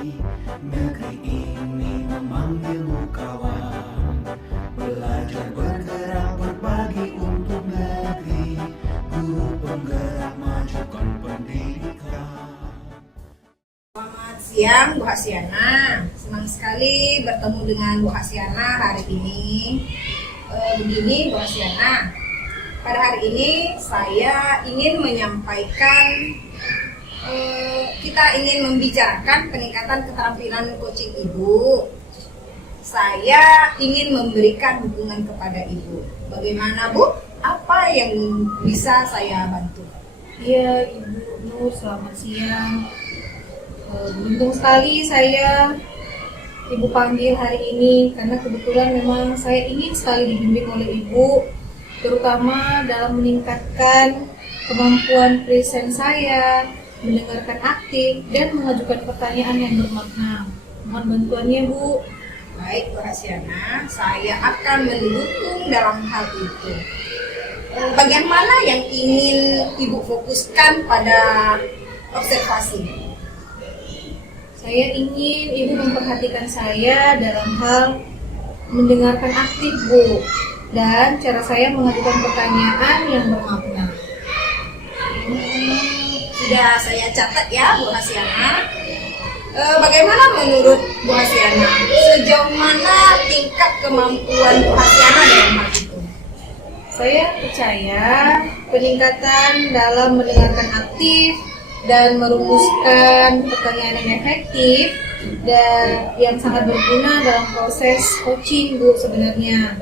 Negeri ini memanggilmu kawan, belajar bergerak berbagi untuk negeri, guru penggerak majukan pendidikan. Selamat siang Bu Hasyana, senang sekali bertemu dengan Bu Hasyana hari ini. Begini Bu Hasyana, pada hari ini saya ingin menyampaikan kita ingin membicarakan peningkatan keterampilan coaching Ibu. Saya ingin memberikan dukungan kepada Ibu. Bagaimana Bu? Apa yang bisa saya bantu? Iya Ibu Nur, selamat siang. Beruntung sekali saya Ibu panggil hari ini karena kebetulan memang saya ingin sekali dibimbing oleh Ibu, terutama dalam meningkatkan kemampuan present saya, mendengarkan aktif, dan mengajukan pertanyaan yang bermakna. Mohon bantuannya Bu. Baik Bu Hasyana, saya akan mendukung dalam hal itu. Bagian mana yang ingin Ibu fokuskan pada observasi? Saya ingin Ibu memperhatikan saya dalam hal mendengarkan aktif Bu, dan cara saya mengajukan pertanyaan yang bermakna. Sudah saya catat ya Bu Hasyana. Bagaimana menurut Bu Hasyana? Sejauh mana tingkat kemampuan Bu Hasyana dalam hal itu? Saya percaya peningkatan dalam mendengarkan aktif dan merumuskan pertanyaan yang efektif dan yang sangat berguna dalam proses coaching Bu sebenarnya.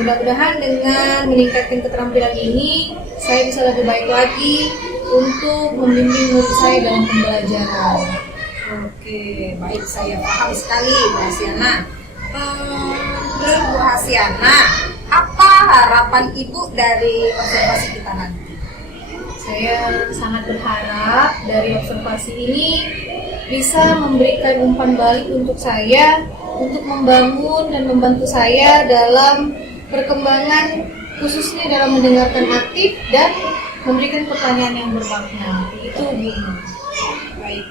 Mudah-mudahan dengan meningkatkan keterampilan ini, saya bisa lebih baik lagi untuk membimbing murid saya dalam pembelajaran. Oke, baik, saya paham sekali Bu Hasyana. Menurut Bu Hasyana, apa harapan Ibu dari observasi kita nanti? Saya sangat berharap dari observasi ini bisa memberikan umpan balik untuk saya, untuk membangun dan membantu saya dalam perkembangan, khususnya dalam mendengarkan aktif dan memberikan pertanyaan yang bermakna. Itu Bu. Baik.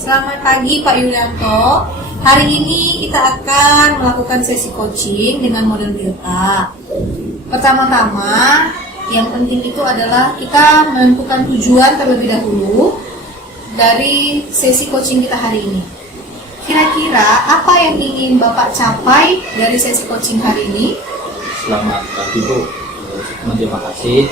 Selamat pagi Pak Yulianto. Hari ini kita akan melakukan sesi coaching dengan model Delta. Pertama-tama, yang penting itu adalah kita menentukan tujuan terlebih dahulu dari sesi coaching kita hari ini. Kira-kira apa yang ingin Bapak capai dari sesi coaching hari ini? Selamat pagi Bu, terima kasih.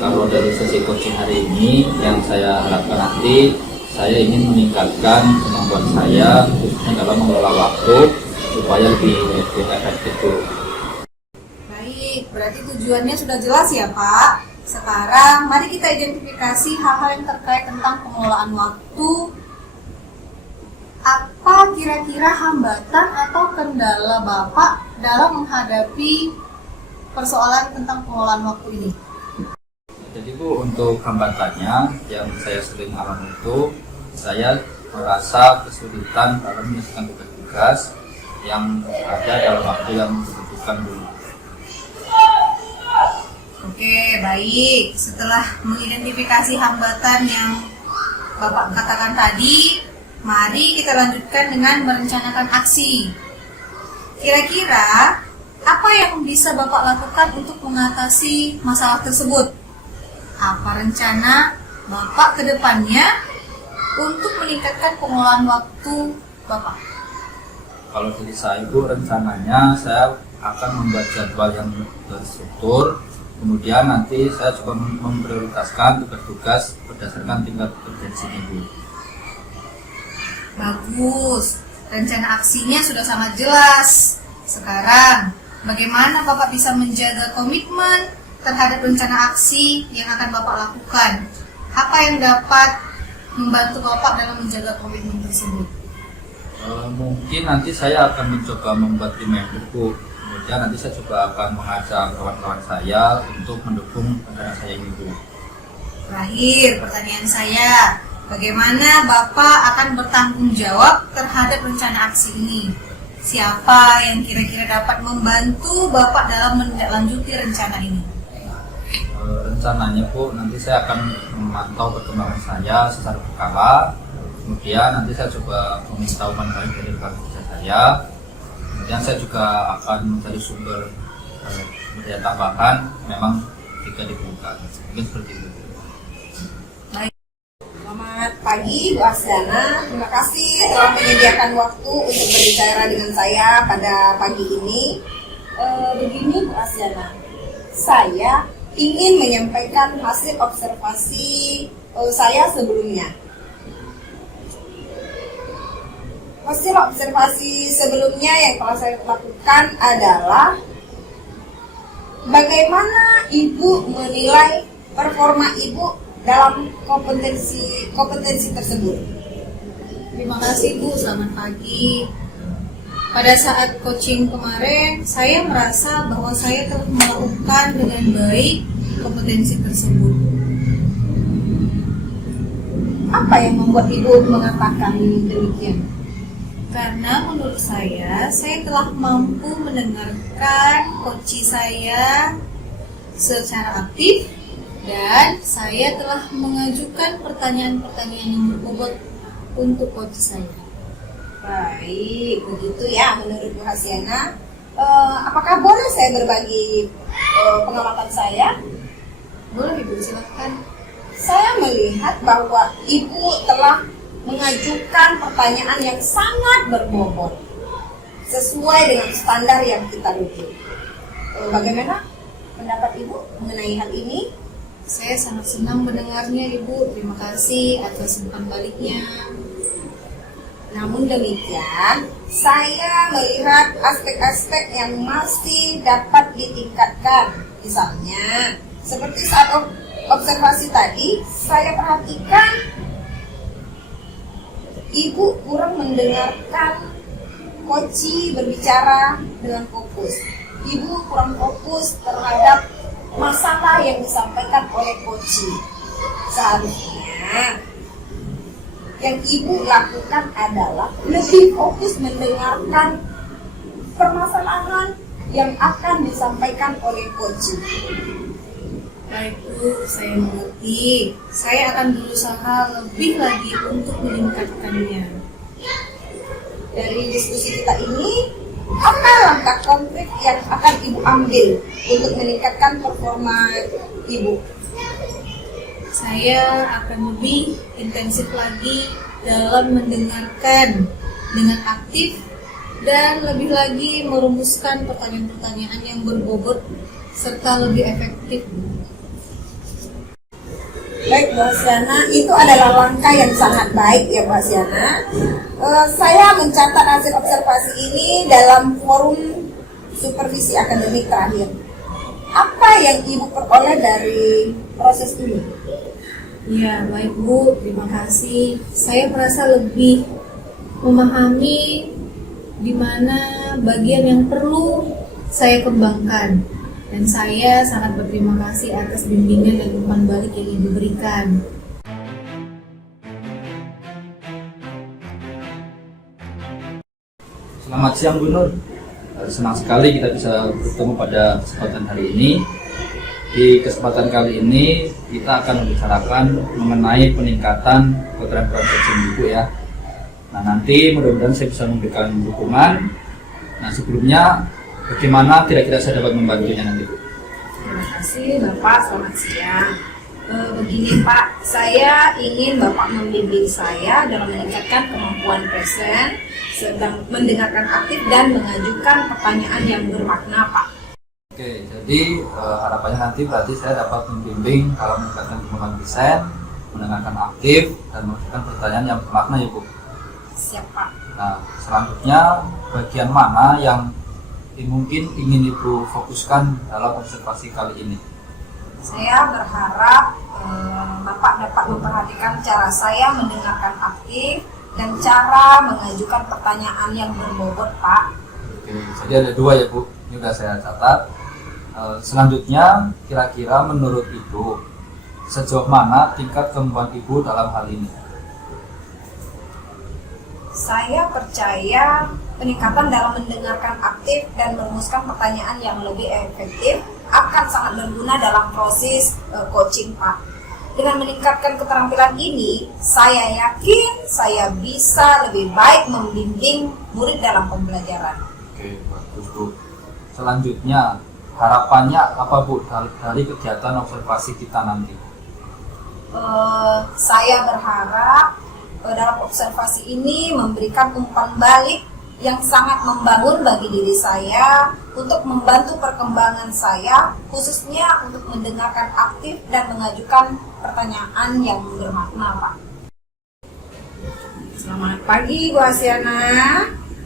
Kalau dari sesi coaching hari ini yang saya harapkan nanti, saya ingin meningkatkan kemampuan saya khususnya dalam mengelola waktu supaya lebih efektif Bu. Baik, berarti tujuannya sudah jelas ya Pak. Sekarang mari kita identifikasi hal-hal yang terkait tentang pengelolaan waktu. Apa kira-kira hambatan atau kendala Bapak dalam menghadapi persoalan tentang pengelolaan waktu ini? Jadi Bu, untuk hambatannya yang saya sering alami itu, saya merasa kesulitan dalam menyelesaikan tugas-tugas yang ada dalam waktu yang ditentukan Bu. Oke, baik. Setelah mengidentifikasi hambatan yang Bapak katakan tadi, mari kita lanjutkan dengan merencanakan aksi. Kira-kira apa yang bisa Bapak lakukan untuk mengatasi masalah tersebut? Apa rencana Bapak ke depannya untuk meningkatkan pengelolaan waktu Bapak? Kalau dari saya Bu, rencananya saya akan membuat jadwal yang terstruktur. Kemudian nanti saya coba memprioritaskan tugas-tugas berdasarkan tingkat urgensinya Bu. Bagus, rencana aksinya sudah sangat jelas. Sekarang, bagaimana Bapak bisa menjaga komitmen terhadap rencana aksi yang akan Bapak lakukan? Apa yang dapat membantu Bapak dalam menjaga komitmen tersebut? Mungkin nanti saya akan mencoba membuat reminder Bu. Kemudian nanti saya coba akan mengajak kawan-kawan saya untuk mendukung rencana saya ini Bu. Terakhir, pertanyaan saya, bagaimana Bapak akan bertanggung jawab terhadap rencana aksi ini? Siapa yang kira-kira dapat membantu Bapak dalam menindaklanjuti rencana ini? rencananya Bu, nanti saya akan memantau perkembangan saya secara berkala. Kemudian nanti saya coba meminta umpan balik dari rekan kerja saya. Kemudian saya juga akan mencari sumber daya tambahan memang jika diperlukan. Mungkin seperti itu. Selamat pagi Bu Asyana, terima kasih telah menyediakan waktu untuk berbicara dengan saya pada pagi ini. Begini Bu Asyana, saya ingin menyampaikan hasil observasi saya sebelumnya. Hasil observasi sebelumnya yang telah saya lakukan adalah bagaimana Ibu menilai performa Ibu dalam kompetensi tersebut. Terima kasih Bu, selamat pagi. Pada saat coaching kemarin, saya merasa bahwa saya telah melakukan dengan baik kompetensi tersebut. Apa yang membuat Ibu mengatakan demikian? Karena menurut saya telah mampu mendengarkan coach saya secara aktif dan saya telah mengajukan pertanyaan-pertanyaan yang berbobot untuk coach saya. Baik, begitu ya menurut Bu Hasyana. Apakah boleh saya berbagi pengamatan saya? Boleh Ibu, silakan. Saya melihat bahwa Ibu telah mengajukan pertanyaan yang sangat berbobot sesuai dengan standar yang kita rujuk. Bagaimana pendapat Ibu mengenai hal ini? Saya sangat senang mendengarnya Ibu. Terima kasih atas umpan baliknya. Namun demikian, saya melihat aspek-aspek yang masih dapat ditingkatkan. Misalnya, seperti saat observasi tadi, saya perhatikan Ibu kurang mendengarkan coach berbicara dengan fokus. Ibu kurang fokus terhadap masalah yang disampaikan oleh coach. Seharusnya yang Ibu lakukan adalah lebih fokus mendengarkan permasalahan yang akan disampaikan oleh coach. Baik Bu, saya mengerti. Saya akan berusaha lebih lagi untuk meningkatkannya. Dari diskusi kita ini, apa langkah konkret yang akan Ibu ambil untuk meningkatkan performa Ibu? Saya akan lebih intensif lagi dalam mendengarkan dengan aktif dan lebih lagi merumuskan pertanyaan-pertanyaan yang berbobot serta lebih efektif. Baik Bu Hasyana, itu adalah langkah yang sangat baik ya Bu Hasyana. Saya mencatat hasil observasi ini dalam forum supervisi akademik terakhir. Apa yang Ibu peroleh dari proses ini? Ya, baik Bu, terima kasih. Saya merasa lebih memahami di mana bagian yang perlu saya kembangkan. Dan saya sangat berterima kasih atas bimbingan dan umpan balik yang Ibu berikan. Selamat siang Bu Nur. Senang sekali kita bisa bertemu pada kesempatan hari ini. Di kesempatan kali ini kita akan membicarakan mengenai peningkatan keterampilan coaching Ibu ya. Nah nanti mudah-mudahan saya bisa memberikan dukungan. Nah sebelumnya bagaimana kira-kira saya dapat membantunya nanti Bu? Terima kasih Bapak, selamat siang. Begini Pak, saya ingin Bapak membimbing saya dalam meningkatkan kemampuan present, sedang mendengarkan aktif dan mengajukan pertanyaan yang bermakna Pak. Oke, jadi harapannya nanti berarti saya dapat membimbing dalam meningkatkan kemampuan present, mendengarkan aktif, dan mengajukan pertanyaan yang bermakna ya Bu. Siap Pak. Nah selanjutnya bagian mana yang mungkin ingin Ibu fokuskan dalam observasi kali ini? Saya berharap Bapak dapat memperhatikan cara saya mendengarkan aktif dan cara mengajukan pertanyaan yang berbobot Pak. Oke, jadi ada dua ya Bu, ini sudah saya catat. Selanjutnya kira-kira menurut Ibu sejauh mana tingkat kemampuan Ibu dalam hal ini? Saya percaya peningkatan dalam mendengarkan aktif dan merumuskan pertanyaan yang lebih efektif akan sangat berguna dalam proses coaching, Pak. Dengan meningkatkan keterampilan ini, saya yakin saya bisa lebih baik membimbing murid dalam pembelajaran. Oke, bagus Bu. Selanjutnya, harapannya apa Bu dari kegiatan observasi kita nanti? Saya berharap dalam observasi ini memberikan umpan balik yang sangat membangun bagi diri saya untuk membantu perkembangan saya, khususnya untuk mendengarkan aktif dan mengajukan pertanyaan yang bermakna, Pak. Selamat pagi, Bu Hasyana.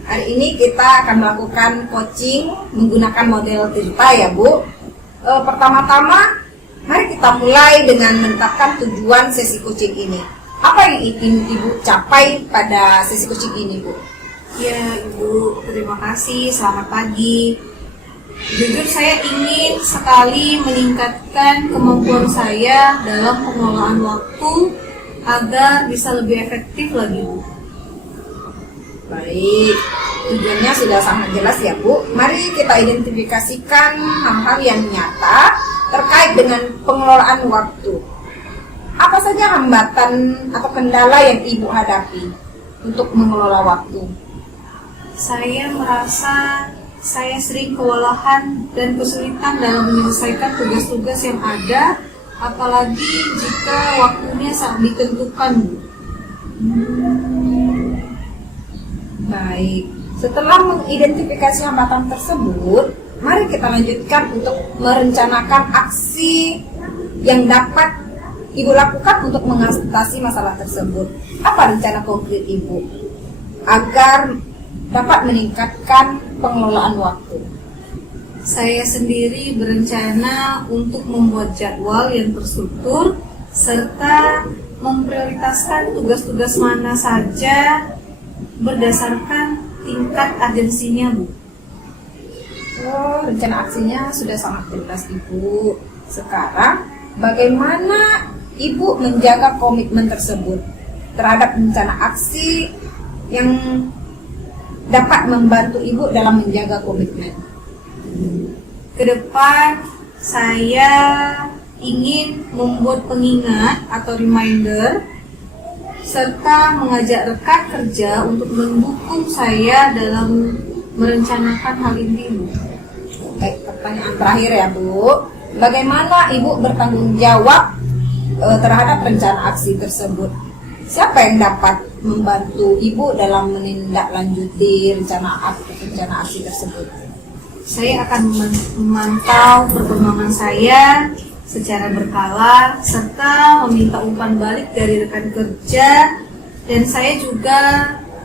Hari ini kita akan melakukan coaching menggunakan model cerita ya, Bu. Pertama-tama, mari kita mulai dengan menetapkan tujuan sesi coaching ini. Apa yang ingin Ibu capai pada sesi coaching ini, Bu? Ya Ibu, terima kasih, selamat pagi. Jujur saya ingin sekali meningkatkan kemampuan saya dalam pengelolaan waktu agar bisa lebih efektif lagi, Bu. Baik, tujuannya sudah sangat jelas ya, Bu. Mari kita identifikasikan hal-hal yang nyata terkait dengan pengelolaan waktu. Apa saja hambatan atau kendala yang Ibu hadapi untuk mengelola waktu? Saya merasa saya sering kewalahan dan kesulitan dalam menyelesaikan tugas-tugas yang ada, apalagi jika waktunya sangat ditentukan, Bu. Baik, setelah mengidentifikasi hambatan tersebut, mari kita lanjutkan untuk merencanakan aksi yang dapat Ibu lakukan untuk mengatasi masalah tersebut. Apa rencana konkret Ibu agar dapat meningkatkan pengelolaan waktu? Saya sendiri berencana untuk membuat jadwal yang terstruktur serta memprioritaskan tugas-tugas mana saja berdasarkan tingkat urgensinya, Bu. Rencana aksinya sudah sangat jelas, Ibu. Sekarang, bagaimana Ibu menjaga komitmen tersebut terhadap rencana aksi yang dapat membantu Ibu dalam menjaga komitmen? Kedepan saya ingin membuat pengingat atau reminder serta mengajak rekan kerja untuk mendukung saya dalam merencanakan hal ini, Bu. Baik, pertanyaan terakhir ya, Bu. Bagaimana Ibu bertanggung jawab terhadap rencana aksi tersebut? Siapa yang dapat membantu Ibu dalam menindaklanjuti rencana aksi tersebut? Saya akan memantau perkembangan saya secara berkala serta meminta umpan balik dari rekan kerja, dan saya juga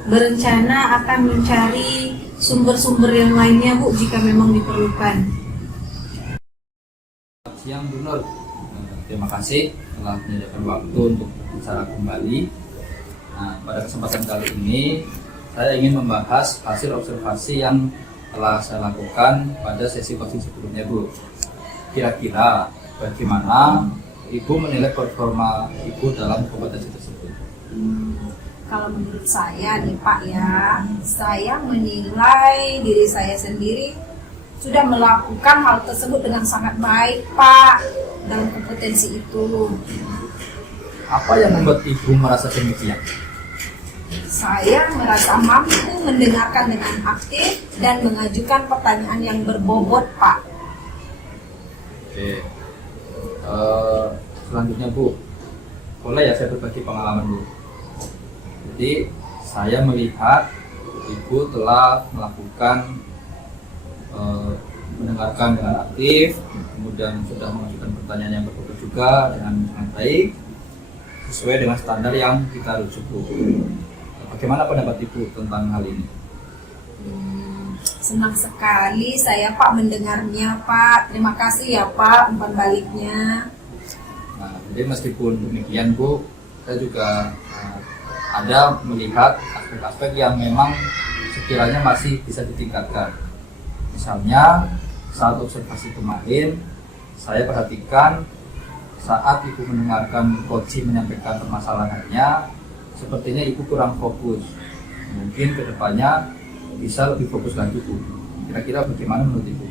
berencana akan mencari sumber-sumber yang lainnya, Bu, jika memang diperlukan. Siang Bu Nur, terima kasih telah menyediakan waktu untuk bicara kembali. Nah, pada kesempatan kali ini saya ingin membahas hasil observasi yang telah saya lakukan pada sesi coaching sebelumnya, Bu. Kira-kira bagaimana Ibu menilai performa Ibu dalam kompetensi tersebut? Kalau menurut saya nih Pak ya, saya menilai diri saya sendiri sudah melakukan hal tersebut dengan sangat baik, Pak, dalam kompetensi itu. Apa yang membuat Ibu merasa demikian? Saya merasa mampu mendengarkan dengan aktif dan mengajukan pertanyaan yang berbobot, Pak. Oke. Selanjutnya Bu, boleh ya saya berbagi pengalaman Bu? Jadi saya melihat Ibu telah melakukan mendengarkan dengan aktif, kemudian sudah mengajukan pertanyaan yang berbobot juga dengan sangat baik, sesuai dengan standar yang kita rujuk, Bu. Bagaimana pendapat Ibu tentang hal ini? Senang sekali saya Pak mendengarnya, Pak. Terima kasih ya Pak umpan baliknya. Nah, jadi meskipun demikian Bu, saya juga ada melihat aspek-aspek yang memang sekiranya masih bisa ditingkatkan. Misalnya saat observasi kemarin, saya perhatikan saat Ibu mendengarkan coach menyampaikan permasalahannya, sepertinya Ibu kurang fokus. Mungkin kedepannya bisa lebih fokus lagi Bu. Kira-kira bagaimana menurut Ibu?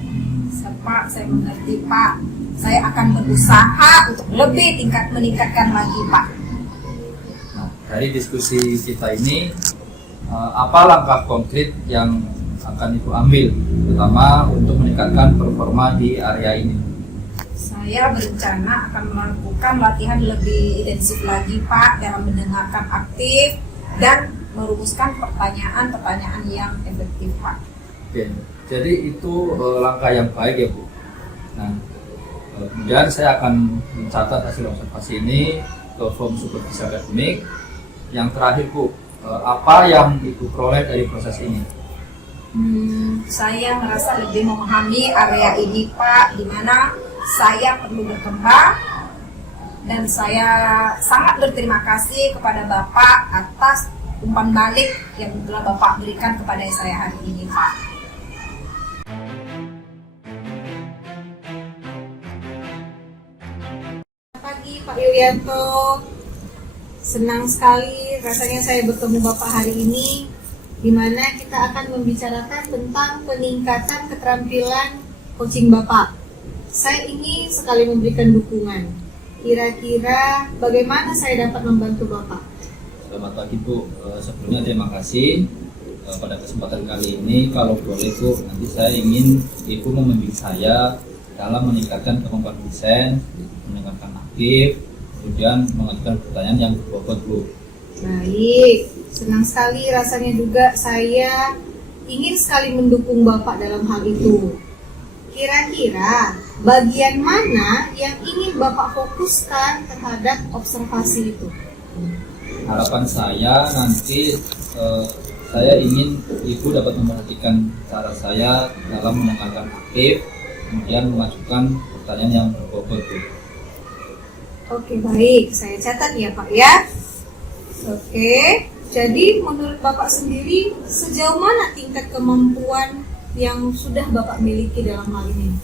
Pak, saya mengerti Pak. Saya akan berusaha untuk lebih meningkatkan lagi Pak. Nah, dari diskusi kita ini, apa langkah konkret yang akan Ibu ambil, terutama untuk meningkatkan performa di area ini? Saya berencana akan melakukan latihan lebih intensif lagi Pak dalam mendengarkan aktif dan merumuskan pertanyaan-pertanyaan yang efektif Pak. Oke, jadi itu langkah yang baik ya Bu. Nah, kemudian saya akan mencatat hasil observasi ini ke form supervisi akademik. Yang terakhir Bu, apa yang Ibu peroleh dari proses ini? Saya merasa lebih memahami area ini Pak, di mana saya perlu berkembang, dan saya sangat berterima kasih kepada Bapak atas umpan balik yang telah Bapak berikan kepada saya hari ini Pak. Selamat pagi Pak Yulianto. Senang sekali rasanya saya bertemu Bapak hari ini, di mana kita akan membicarakan tentang peningkatan keterampilan coaching Bapak. Saya ingin sekali memberikan dukungan. Kira-kira bagaimana saya dapat membantu Bapak? Selamat pagi Bu, sebelumnya terima kasih pada kesempatan kali ini. Kalau boleh Bu, nanti saya ingin Ibu membimbing saya dalam meningkatkan kemampuan desain, meningkatkan aktif, kemudian mengajukan pertanyaan yang berbobot Bu. Baik, senang sekali rasanya juga saya ingin sekali mendukung Bapak dalam hal itu. Kira-kira bagian mana yang ingin Bapak fokuskan terhadap observasi itu? Harapan saya nanti saya ingin Ibu dapat memperhatikan cara saya dalam mendengarkan aktif, kemudian mengajukan pertanyaan yang berbobot Bu. Oke, baik, saya catat ya Pak ya. Oke, jadi menurut Bapak sendiri sejauh mana tingkat kemampuan yang sudah Bapak miliki dalam hal ini?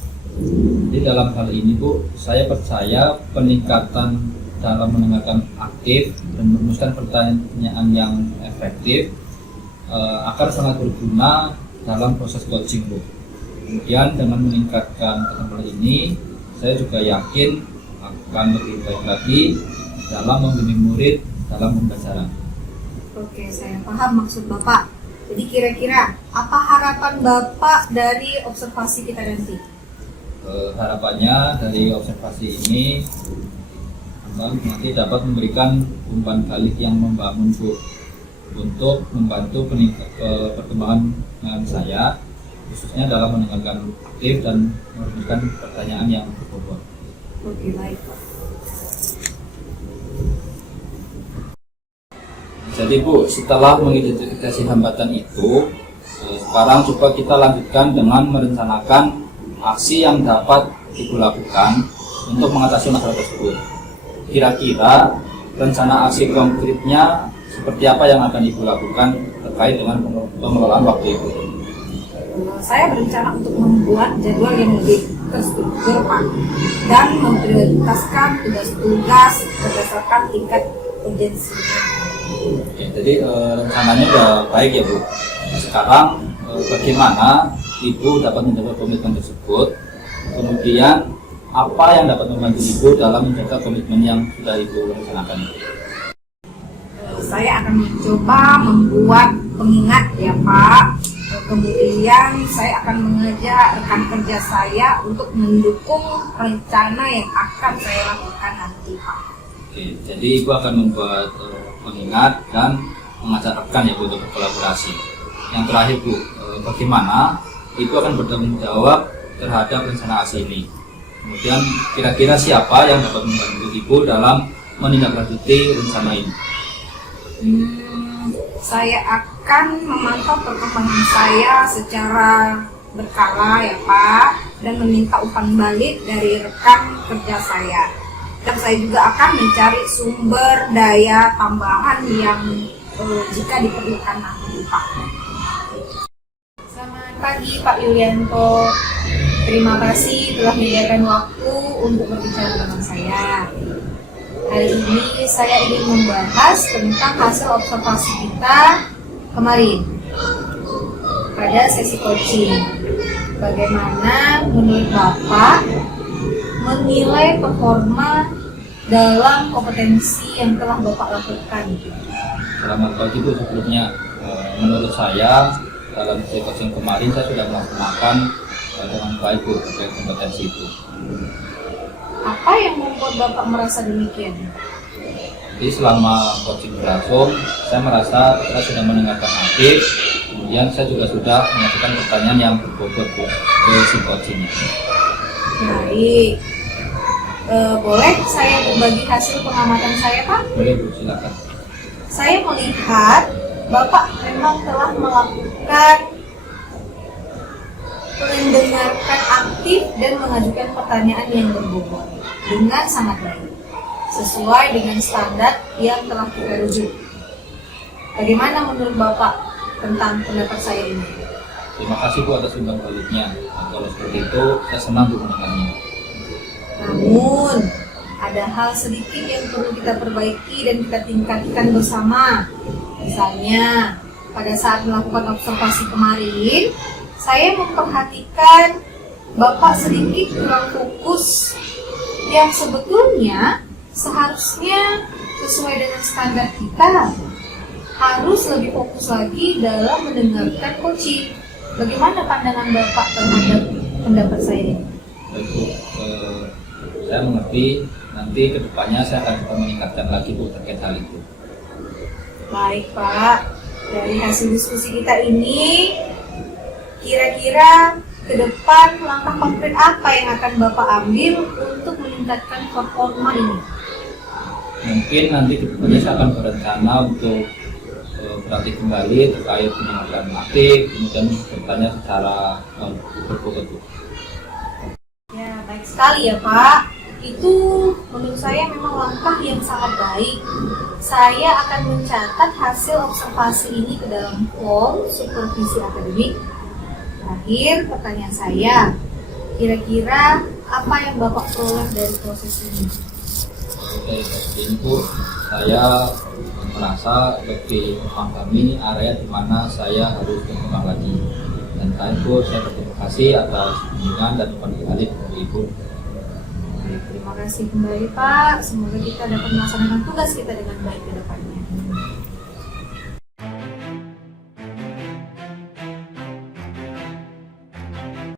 Jadi dalam hal ini Bu, saya percaya peningkatan dalam mendengarkan aktif dan merumuskan pertanyaan yang efektif akan sangat berguna dalam proses coaching Bu. Kemudian dengan meningkatkan keterampilan ini, saya juga yakin akan lebih baik lagi dalam membimbing murid dalam pembelajaran. Oke, saya paham maksud Bapak. Jadi kira-kira apa harapan Bapak dari observasi kita nanti? Harapannya dari observasi ini nanti dapat memberikan umpan balik yang membangun Bu, untuk membantu perkembangan saya, khususnya dalam mendengarkan aktif dan merumuskan pertanyaan yang berbobot. Oke, baik Pak. Jadi Bu, setelah mengidentifikasi hambatan itu, sekarang coba kita lanjutkan dengan merencanakan aksi yang dapat Ibu lakukan untuk mengatasi masalah tersebut. Kira-kira rencana aksi konkretnya seperti apa yang akan Ibu lakukan terkait dengan pengelolaan waktu Ibu? Saya berencana untuk membuat jadwal yang lebih terstruktur Pak, dan memprioritaskan tugas-tugas berdasarkan tingkat urgensinya. Oke, jadi rencananya sudah baik ya Bu. Sekarang bagaimana Ibu dapat menjaga komitmen tersebut? Kemudian apa yang dapat membantu Ibu dalam menjaga komitmen yang sudah Ibu rencanakan? Saya akan mencoba membuat pengingat ya Pak. Kemudian saya akan mengajak rekan kerja saya untuk mendukung rencana yang akan saya lakukan nanti Pak. Oke, jadi Ibu akan membuat pengingat dan mengajak rekan ya Bu untuk berkolaborasi. Yang terakhir Bu, bagaimana Ibu akan bertanggung jawab terhadap rencana aksi ini? Kemudian kira-kira siapa yang dapat membantu Ibu dalam menindaklanjuti rencana ini? Saya akan memantau perkembangan saya secara berkala ya Pak, dan meminta umpan balik dari rekan kerja saya. Dan saya juga akan mencari sumber daya tambahan yang jika diperlukan nanti Pak. Selamat pagi Pak Yulianto. Terima kasih telah menyediakan waktu untuk berbicara dengan saya. Hari ini saya ingin membahas tentang hasil observasi kita kemarin. pada sesi coaching. Bagaimana menurut Bapak menilai performa dalam kompetensi yang telah Bapak lakukan? Selamat pagi Bu, sebelumnya menurut saya dalam sesi coaching kemarin saya sudah melaksanakan dengan baik Bu terkait kompetensi itu. Apa yang membuat Bapak merasa demikian? Jadi selama coaching berlangsung, saya merasa saya sudah mendengarkan aktif, kemudian saya juga sudah mengajukan pertanyaan yang berbobot Bu ke si coachingnya. Baik. Boleh saya berbagi hasil pengamatan saya, Pak? Boleh Bu, silakan. Saya melihat Bapak memang telah melakukan mendengarkan aktif dan mengajukan pertanyaan yang berbobot dengan sangat baik, sesuai dengan standar yang telah kita rujuk. Bagaimana menurut Bapak tentang pendapat saya ini? Terima kasih Bu atas imbang baliknya. Nah, kalau seperti itu, saya senang Bu mendengarnya. Namun, ada hal sedikit yang perlu kita perbaiki dan kita tingkatkan bersama. Misalnya, pada saat melakukan observasi kemarin, saya memperhatikan Bapak sedikit kurang fokus yang sebetulnya seharusnya sesuai dengan standar kita. Harus lebih fokus lagi dalam mendengarkan coaching. Bagaimana pandangan Bapak terhadap pendapat saya ini? Baik Bu, saya mengerti. Nanti kedepannya saya akan coba meningkatkan lagi Bu terkait hal itu. Baik Pak, dari hasil diskusi kita ini, kira-kira ke depan langkah konkret apa yang akan Bapak ambil untuk meningkatkan performa ini? Mungkin nanti kedepannya saya akan berencana untuk berlatih kembali terkait pendengaran aktif, kemudian bertanya secara berbobot. Ya, baik sekali ya Pak. Itu menurut saya memang langkah yang sangat baik. Saya akan mencatat hasil observasi ini ke dalam form supervisi akademik. Terakhir, pertanyaan saya, kira-kira apa yang Bapak peroleh dari proses ini? Dari proses ini Bu, saya merasa lebih memahami area di mana saya harus berkembang lagi. Dan terakhir Bu, saya berterima kasih atas bimbingan dan dukungan dari Ibu. Terima kasih kembali Pak. Semoga kita dapat melaksanakan tugas kita dengan baik ke depannya.